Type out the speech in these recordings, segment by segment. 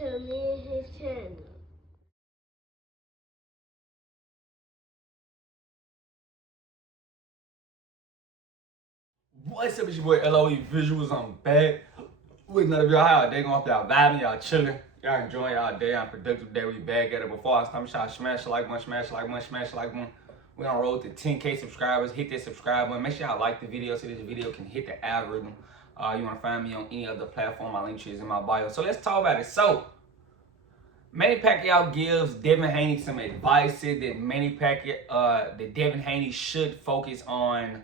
to me and his channel. What's up, it's your boy LOE Visuals. I'm back with another video. How y'all day going? Y'all vibing, y'all chilling, y'all enjoying y'all day, y'all productive day. We back at it. Before I start, y'all smash the like button, smash the like button, smash the like button. We on road to 10K subscribers. Hit that subscribe button. Make sure y'all like the video so this video can hit the algorithm. You want to find me on any other platform? My link tree is in my bio. So let's talk about it. So Manny Pacquiao gives Devin Haney some advice. Said that that Devin Haney should focus on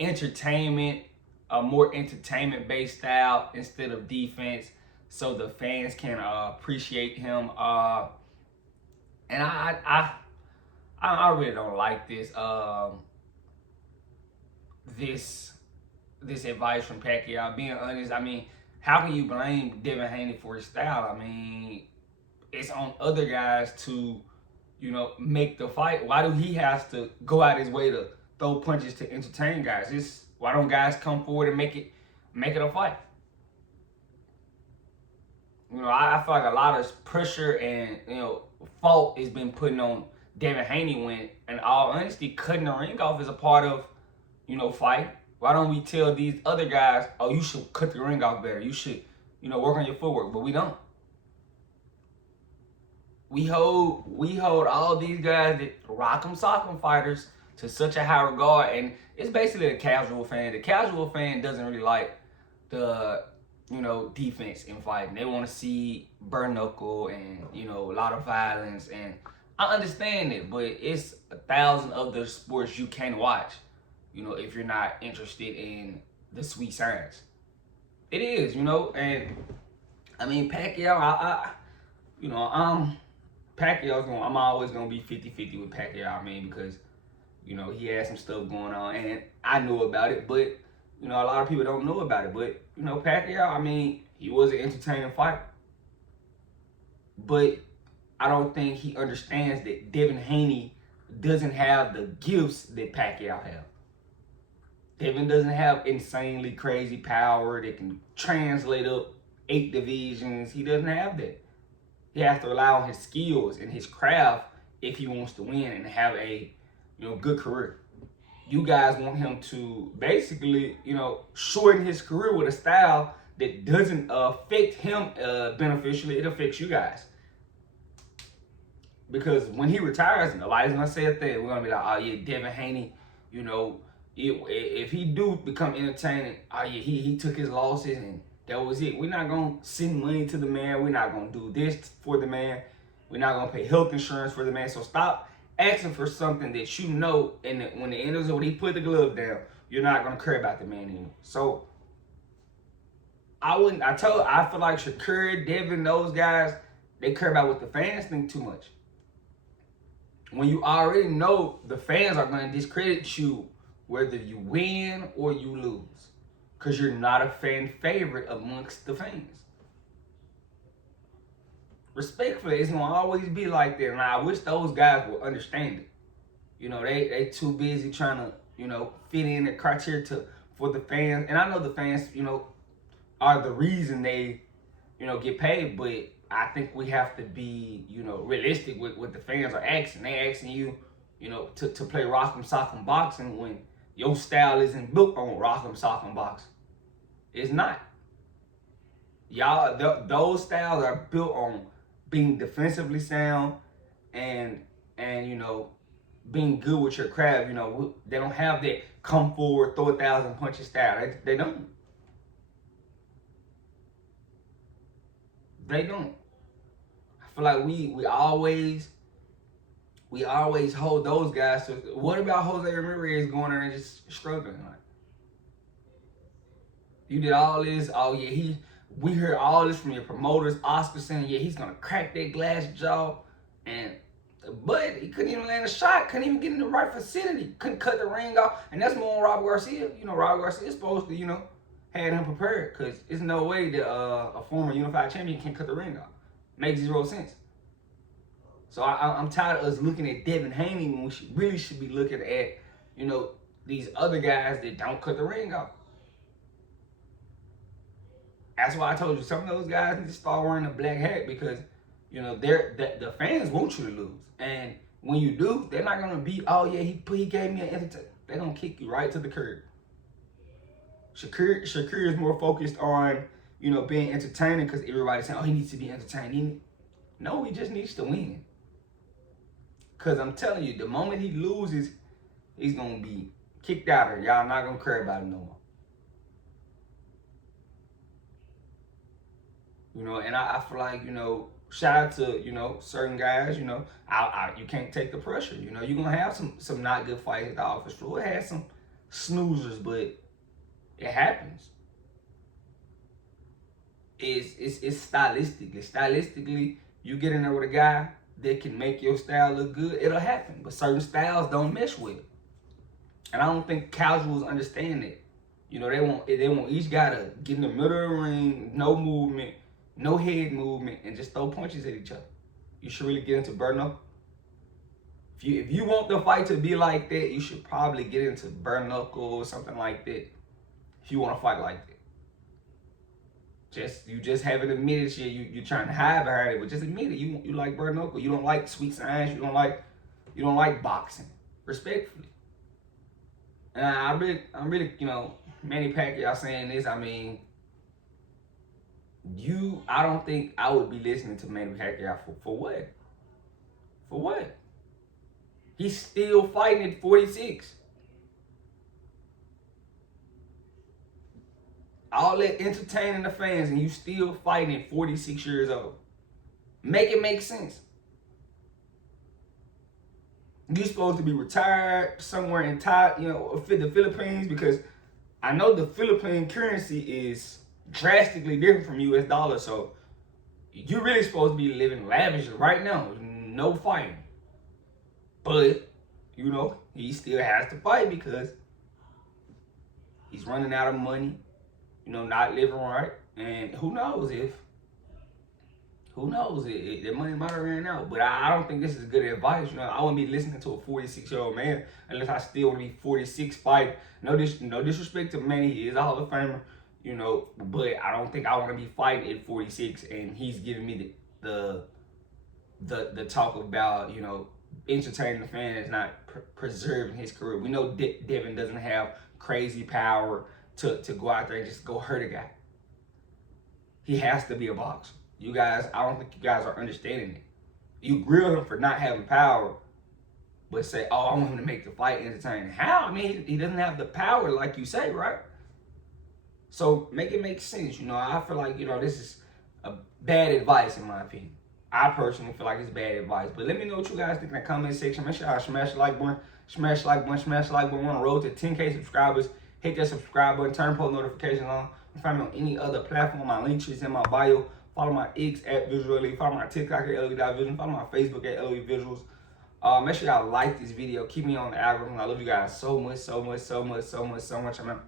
entertainment, a more entertainment-based style instead of defense, so the fans can appreciate him. And I really don't like this advice from Pacquiao. Being honest, I mean, how can you blame Devin Haney for his style? I mean, it's on other guys to, make the fight. Why do he has to go out his way to throw punches to entertain guys? Why don't guys come forward and make it a fight? I feel like a lot of pressure and fault has been putting on Devin Haney when, in all honesty, cutting the ring off is a part of fight. Why don't we tell these other guys, oh, you should cut the ring off better? You should work on your footwork, but we don't. We hold all these guys that rock'em sock'em fighters to such a high regard, and it's basically the casual fan. The casual fan doesn't really like the defense in fighting. They want to see bare knuckle and a lot of violence, and I understand it, but it's 1,000 other sports you can watch. If you're not interested in the sweet science, it is. And I mean Pacquiao, I'm always gonna be 50-50 with Pacquiao. I mean, because he had some stuff going on, and I knew about it, but a lot of people don't know about it. But Pacquiao, I mean, he was an entertaining fighter, but I don't think he understands that Devin Haney doesn't have the gifts that Pacquiao have. Devin doesn't have insanely crazy power that can translate up 8 divisions. He doesn't have that. He has to rely on his skills and his craft if he wants to win and have a good career. You guys want him to basically shorten his career with a style that doesn't affect him beneficially. It affects you guys. Because when he retires, nobody's gonna say a thing. We're gonna be like, oh yeah, Devin Haney, if he do become entertaining, oh yeah, he took his losses and that was it. We're not gonna send money to the man. We're not gonna do this for the man. We're not gonna pay health insurance for the man. So stop asking for something that and when the end is when he put the glove down, you're not gonna care about the man anymore. So I feel like Shakur, Devin, those guys, they care about what the fans think too much. When you already know the fans are gonna discredit you whether you win or you lose, because you're not a fan favorite amongst the fans. Respectfully, it's gonna always be like that, and I wish those guys would understand it. They too busy trying to fit in the criteria for the fans, and I know the fans are the reason they get paid, but I think we have to be realistic with what the fans are asking. They asking you to play rock'em sock'em boxing when your style isn't built on rock'em sock'em boxing. It's not. Y'all, those styles are built on being defensively sound and being good with your craft. They don't have that come forward, throw 1,000 punches style. They don't. They don't. I feel like we always hold those guys to. What about Jose Ramirez going there and just struggling? Like, you did all this. Oh yeah, we heard all this from your promoters. Oscar saying, yeah, he's gonna crack that glass jaw, but he couldn't even land a shot. Couldn't even get in the right vicinity. Couldn't cut the ring off, and that's more on Rob Garcia. Rob Garcia is supposed to had him prepared, because there's no way that a former unified champion can cut the ring off. Makes 0 sense. So I'm tired of us looking at Devin Haney when we really should be looking at these other guys that don't cut the ring off. That's why I told you some of those guys need to start wearing a black hat because, you know, the fans want you to lose. And when you do, they're not gonna be, oh yeah, he gave me an entertainment. They're gonna kick you right to the curb. Shakir is more focused on, you know, being entertaining because everybody's saying, oh, he needs to be entertaining. No, he just needs to win. Because I'm telling you, the moment he loses, he's going to be kicked out of here. Y'all not going to care about him no more. You know, and I feel like, you know, shout out to, you know, certain guys, you know, you can't take the pressure. You know, you're going to have some not good fights at the office floor. It has some snoozers, but it happens. It's stylistically. Stylistically, you get in there with a guy that can make your style look good, it'll happen. But certain styles don't mesh with it. And I don't think casuals understand it. You know, they want each guy to get in the middle of the ring, no movement, no head movement, and just throw punches at each other. You should really get into bare knuckle. If you want the fight to be like that, you should probably get into bare knuckle or something like that. If you want to fight like that. You just haven't admitted you're trying to hide behind it, but just admit it. You like bare knuckle. You don't like sweet science. You don't like boxing. Respectfully. And I'm really, you know, Manny Pacquiao saying this. I mean, I don't think I would be listening to Manny Pacquiao for what? For what? He's still fighting at 46. All that entertaining the fans and you still fighting at 46 years old. Make it make sense. You're supposed to be retired somewhere in the Philippines, because I know the Philippine currency is drastically different from US dollars. So you're really supposed to be living lavishly right now. No fighting. But, you know, he still has to fight because he's running out of money. You know, not living right, and who knows if the money might have ran out. But I don't think this is good advice. You know, I wouldn't be listening to a 46-year-old man unless I still want to be 46 fighting. No disrespect to Manny, he is a Hall of Famer, you know, but I don't think I want to be fighting at 46, and he's giving me the talk about, you know, entertaining the fans, not preserving his career. We know Devin doesn't have crazy power to go out there and just go hurt a guy. He has to be a boxer. You guys, I don't think you guys are understanding it. You grill him for not having power, but say, oh, I want him to make the fight entertaining. How? I mean, he doesn't have the power like you say, right? So make it make sense. You know, I feel like, you know, this is a bad advice in my opinion. I personally feel like it's bad advice. But let me know what you guys think in the comment section. Make sure y'all smash the like button. Smash the like button. Smash the like button. We're on the road to 10K subscribers. Hit that subscribe button. Turn post notifications on. Find me on any other platform. My link tree is in my bio. Follow my X at Visually. Follow my TikTok at LOE.Vision. Follow my Facebook at LOE Visuals. Make sure y'all like this video. Keep me on the algorithm. I love you guys so much, so much, so much, so much, so much. I'm out.